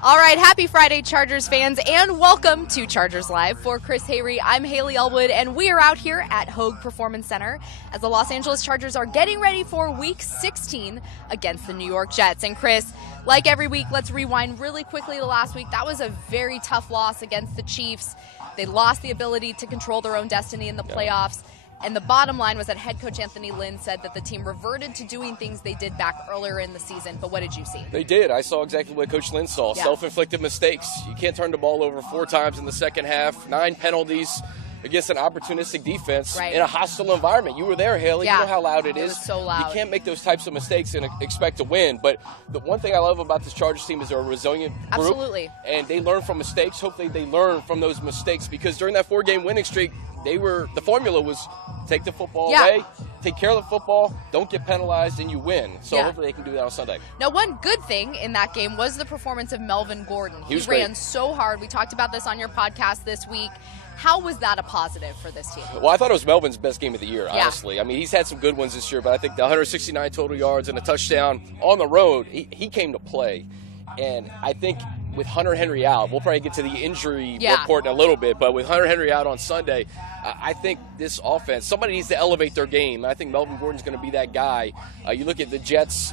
All right, happy Friday, Chargers fans, and welcome to Chargers Live. For Chris Hayrie, I'm Haley Elwood, and we are out here at Hoag Performance Center as the Los Angeles Chargers are getting ready for Week 16 against the New York Jets. And Chris, like every week, let's rewind really quickly to last week. That was a very tough loss against the Chiefs. They lost the ability to control their own destiny in the playoffs. And the bottom line was that head coach Anthony Lynn said that the team reverted to doing things they did back earlier in the season. But what did you see? They did. I saw exactly what Coach Lynn saw. Yeah. Self-inflicted mistakes. You can't turn the ball over 4 times in the second half. 9 penalties against an opportunistic defense in a hostile environment. You were there, Haley. Yeah. You know how loud it is. It was so loud. You can't make those types of mistakes and expect to win. But the one thing I love about this Chargers team is they're a resilient group. Absolutely. And they learn from mistakes. Hopefully they learn from those mistakes, because during that 4-game winning streak, the formula was take the football away, take care of the football, don't get penalized, and you win. So hopefully they can do that on Sunday. Now, one good thing in that game was the performance of Melvin Gordon. He ran so hard. We talked about this on your podcast this week. How was that a positive for this team? Well, I thought it was Melvin's best game of the year, honestly. I mean, he's had some good ones this year, but I think the 169 total yards and a touchdown on the road, he came to play. And I think with Hunter Henry out, we'll probably get to the injury report in a little bit, but with Hunter Henry out on Sunday, I think this offense, somebody needs to elevate their game. I think Melvin Gordon's going to be that guy. You look at the Jets,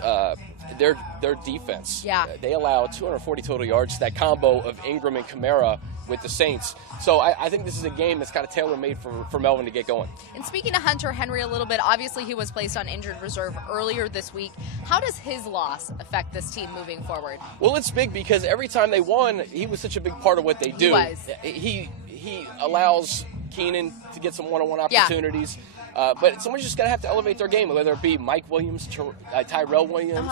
their defense. They allow 240 total yards, that combo of Ingram and Kamara with the Saints. So I think this is a game that's kind of tailor-made for Melvin to get going. And speaking of Hunter Henry a little bit, obviously he was placed on injured reserve earlier this week. How does his loss affect this team moving forward? Well, it's big because every time they won, he was such a big part of what they do. He allows Keenan to get some one-on-one opportunities. But someone's just going to have to elevate their game, whether it be Mike Williams, Tyrell Williams,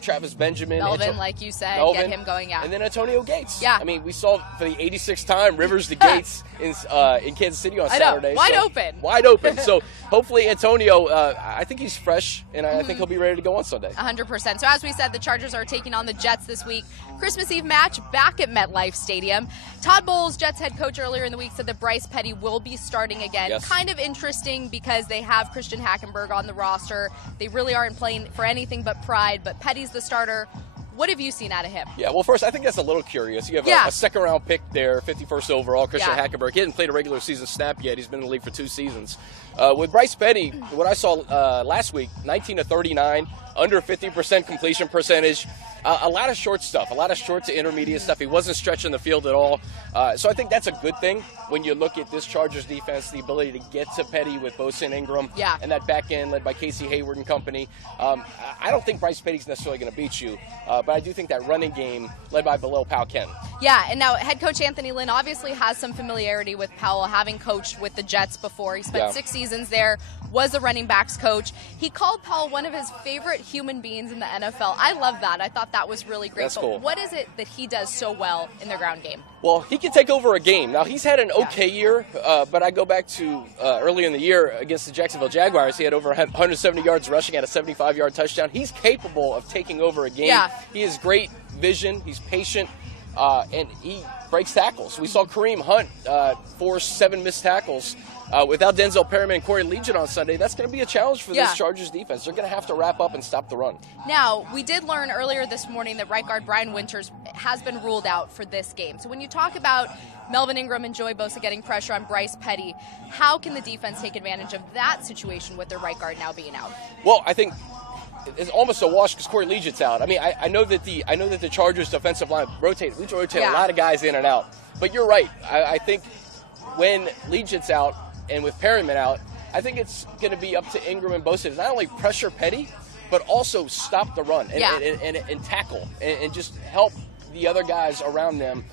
Travis Benjamin. Melvin, like you said, get him going out. And then Antonio Gates. I mean, we saw for the 86th time Rivers to Gates in Kansas City on Saturday. Wide open. Wide open. So hopefully Antonio, I think he's fresh, and I think he'll be ready to go on Sunday. 100%. So as we said, the Chargers are taking on the Jets this week. Christmas Eve match back at MetLife Stadium. Todd Bowles, Jets head coach, earlier in the week said that Bryce Petty will be starting again. Kind of interesting because they have Christian Hackenberg on the roster. They really aren't playing for anything but pride, but Petty's the starter. What have you seen out of him? Yeah, well, first, I think that's a little curious. You have a second-round pick there, 51st overall, Christian Hackenberg. He hasn't played a regular season snap yet. He's been in the league for 2 seasons. With Bryce Petty, what I saw last week, 19 to 39, under 50% completion percentage. A lot of short stuff, a lot of short to intermediate stuff. He wasn't stretching the field at all. So I think that's a good thing when you look at this Chargers defense, the ability to get to Petty with Bosa and Ingram and that back end led by Casey Hayward and company. I don't think Bryce Petty's necessarily going to beat you, but I do think that running game led by Bilal Powell can. Yeah, and now head coach Anthony Lynn obviously has some familiarity with Powell, having coached with the Jets before. He spent 6 seasons there, was the running backs coach. He called Powell one of his favorite human beings in the NFL. I love that. I thought that was really great. That's cool. What is it that he does so well in their ground game? Well, he can take over a game. Now, he's had an okay year, but I go back to early in the year against the Jacksonville Jaguars. He had over 170 yards rushing at a 75-yard touchdown. He's capable of taking over a game. He has great vision. He's patient, and he breaks tackles. We saw Kareem Hunt force 7 missed tackles. Without Denzel Perryman and Corey Legion on Sunday, that's going to be a challenge for this Chargers defense. They're going to have to wrap up and stop the run. Now, we did learn earlier this morning that right guard Brian Winters has been ruled out for this game. So when you talk about Melvin Ingram and Joey Bosa getting pressure on Bryce Petty, how can the defense take advantage of that situation with their right guard now being out? Well, I think it's almost a wash because Corey Legion's out. I mean, I know that the Chargers defensive line rotate a lot of guys in and out. But you're right. I think when Legion's out, and with Perryman out, I think it's going to be up to Ingram and Bosa to not only pressure Petty, but also stop the run and tackle and just help the other guys around them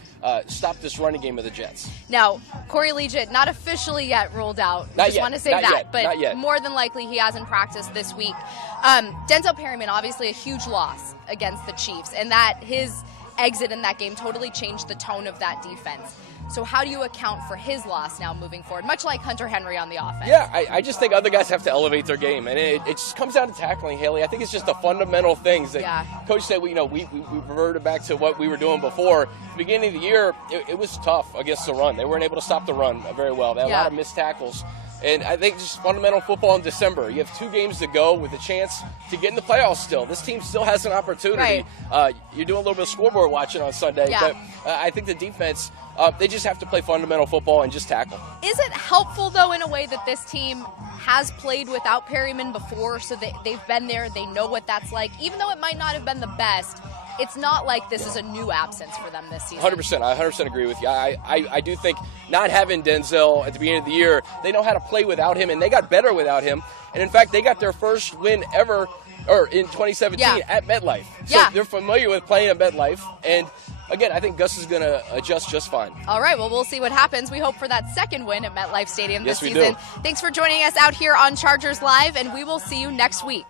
stop this running game of the Jets. Now, Corey Legion, not officially yet ruled out. Just want to say that. But more than likely he hasn't practiced this week. Denzel Perryman, obviously a huge loss against the Chiefs, and that his exit in that game totally changed the tone of that defense. So how do you account for his loss now moving forward, much like Hunter Henry on the offense? Yeah, I just think other guys have to elevate their game, and it just comes down to tackling, Haley. I think it's just the fundamental things that Coach said. We reverted back to what we were doing before. At the beginning of the year, it was tough against the run. They weren't able to stop the run very well. They had a lot of missed tackles. And I think just fundamental football in December. You have 2 games to go with a chance to get in the playoffs still. This team still has an opportunity. Right. You're doing a little bit of scoreboard watching on Sunday. Yeah. But I think the defense, they just have to play fundamental football and just tackle. Is it helpful, though, in a way that this team has played without Perryman before, so they've been there, they know what that's like? Even though it might not have been the best, it's not like this is a new absence for them this season. 100%. I 100% agree with you. I do think not having Denzel at the beginning of the year, they know how to play without him, and they got better without him. And, in fact, they got their first win ever in 2017 at MetLife. So they're familiar with playing at MetLife. And, again, I think Gus is going to adjust just fine. All right, well, we'll see what happens. We hope for that second win at MetLife Stadium this Yes, we season. do. Thanks for joining us out here on Chargers Live, and we will see you next week.